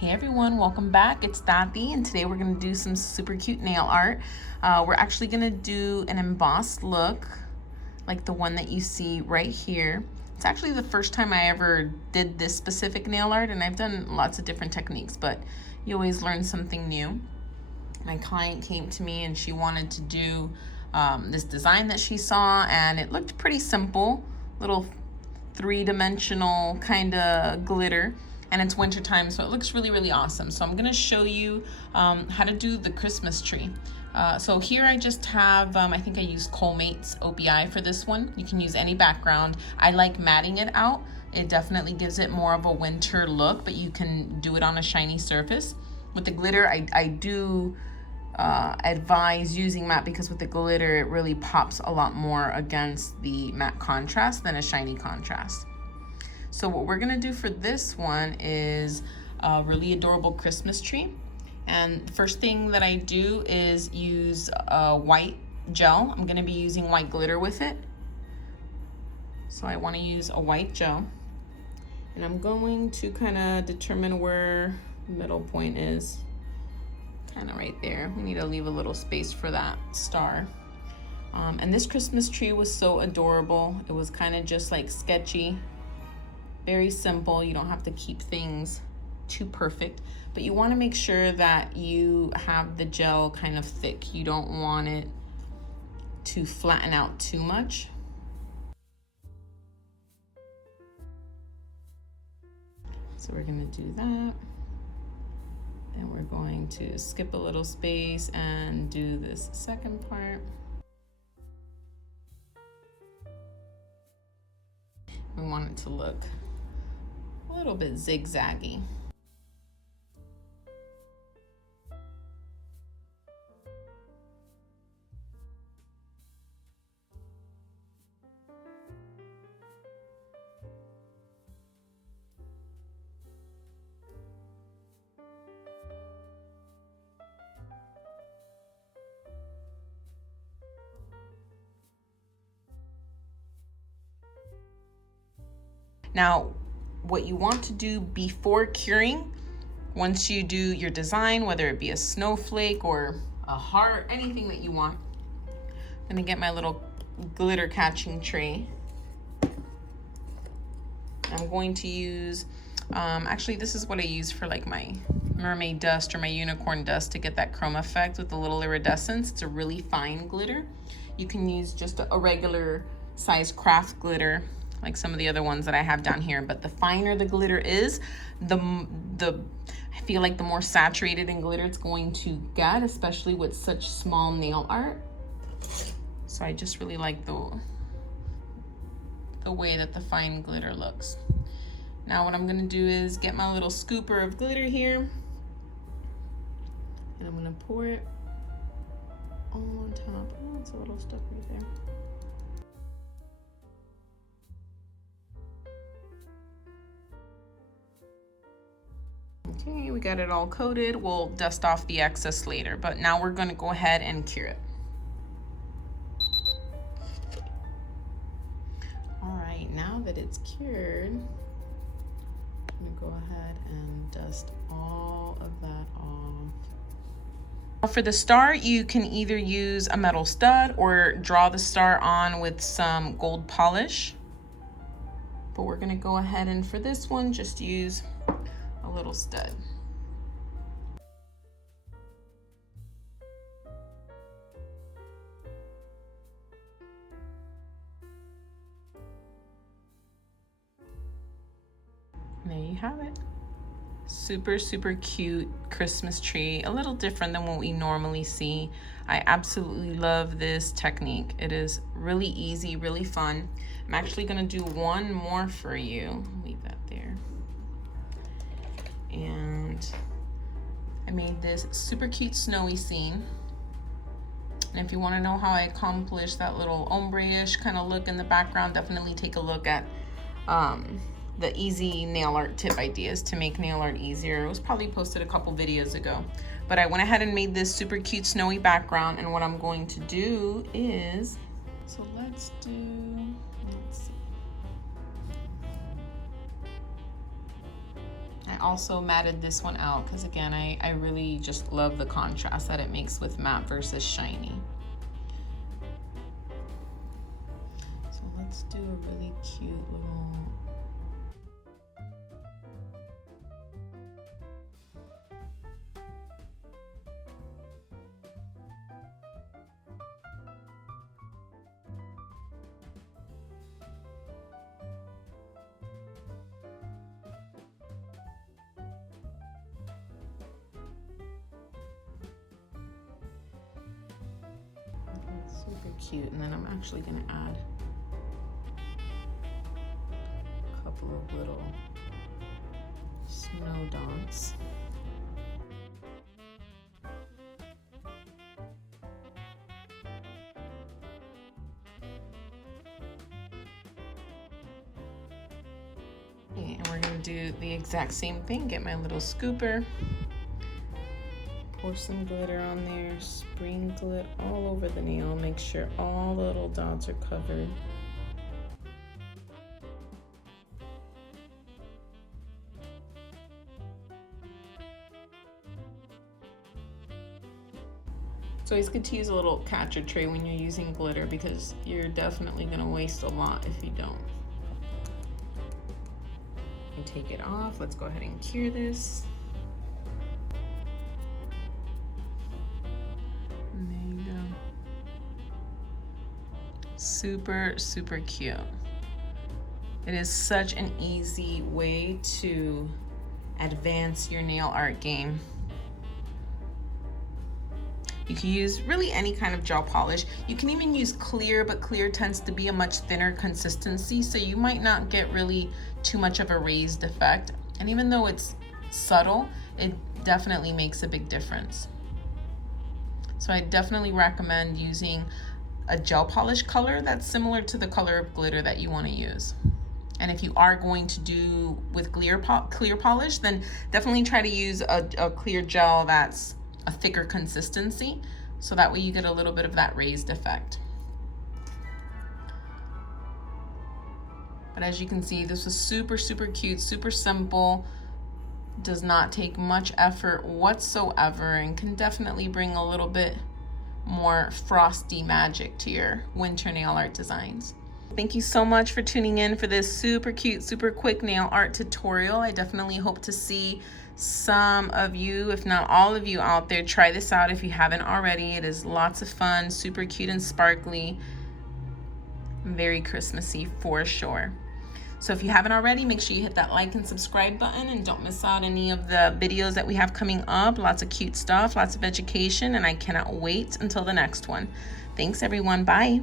Hey everyone, welcome back. It's Tati, and today we're going to do some super cute nail art. We're actually going to do an embossed look like the one that you see right here. It's actually the first time I ever did this specific nail art, and I've done lots of different techniques, but you always learn something new. My client came to me and she wanted to do this design that she saw, and it looked pretty simple, little three-dimensional kind of glitter, and it's wintertime, so it looks really awesome. So I'm going to show you how to do the Christmas tree. So here I just have, I think I used Colmate's OPI for this one. You can use any background. I like matting it out. It definitely gives it more of a winter look, but you can do it on a shiny surface. With the glitter, I do advise using matte, because with the glitter it really pops a lot more against the matte contrast than a shiny contrast. So what we're gonna do for this one is a really adorable Christmas tree. And the first thing that I do is use a white gel. I'm gonna be using white glitter with it. So I wanna use a white gel. And I'm going to kind of determine where the middle point is. Kind of right there. We need to leave a little space for that star. And this Christmas tree was so adorable. It was kind of just like sketchy, very simple. You don't have to keep things too perfect, but you want to make sure that you have the gel kind of thick. You don't want it to flatten out too much. So we're going to do that. And we're going to skip a little space and do this second part. We want it to look a little bit zigzaggy. Now, what you want to do before curing, once you do your design, whether it be a snowflake or a heart, anything that you want, I'm gonna get my little glitter catching tray. I'm going to use, actually this is what I use for like my mermaid dust or my unicorn dust to get that chrome effect with the little iridescence. It's a really fine glitter. You can use just a regular size craft glitter, like some of the other ones that I have down here, but the finer the glitter is, I feel like the more saturated in glitter it's going to get, especially with such small nail art. So I just really like the way that the fine glitter looks. Now what I'm gonna do is get my little scooper of glitter here, and I'm gonna pour it all on top. Oh, it's a little stuck right there. Okay, we got it all coated. We'll dust off the excess later, but now we're gonna go ahead and cure it. All right, now that it's cured, I'm gonna go ahead and dust all of that off. For the star, you can either use a metal stud or draw the star on with some gold polish. But we're gonna go ahead and for this one, just use a little stud. There you have it. Super cute Christmas tree, a little different than what we normally see. I absolutely love this technique. It is really easy, really fun. I'm actually gonna do one more for you. Leave that there. And I made this super cute snowy scene. And if you want to know how I accomplished that little ombre-ish kind of look in the background, definitely take a look at the easy nail art tip ideas to make nail art easier. It was probably posted a couple videos ago. But I went ahead and made this super cute snowy background, and what I'm going to do is, so let's see. I also matted this one out because again, I really just love the contrast that it makes with matte versus shiny. So let's do a really cute little super cute. And then I'm actually gonna add a couple of little snow dots. And we're gonna do the exact same thing. Get my little scooper, pour some glitter on there, sprinkle it all over the nail, make sure all the little dots are covered. It's always good to use a little catcher tray when you're using glitter because you're definitely gonna waste a lot if you don't. And take it off. Let's go ahead and cure this. And there you go. Super, super cute. It is such an easy way to advance your nail art game. You can use really any kind of gel polish. You can even use clear, but clear tends to be a much thinner consistency, so you might not get really too much of a raised effect. And even though it's subtle, it definitely makes a big difference. So I definitely recommend using a gel polish color that's similar to the color of glitter that you want to use. And if you are going to do with clear polish, then definitely try to use a clear gel that's a thicker consistency, so that way you get a little bit of that raised effect. But as you can see, this was super, super cute, super simple, does not take much effort whatsoever, and can definitely bring a little bit more frosty magic to your winter nail art designs. Thank you so much for tuning in for this super cute, super quick nail art tutorial. I definitely hope to see some of you, if not all of you out there, try this out if you haven't already. It is lots of fun, super cute and sparkly, very Christmassy for sure. So if you haven't already, make sure you hit that like and subscribe button and don't miss out any of the videos that we have coming up. Lots of cute stuff, lots of education, and I cannot wait until the next one. Thanks everyone, bye.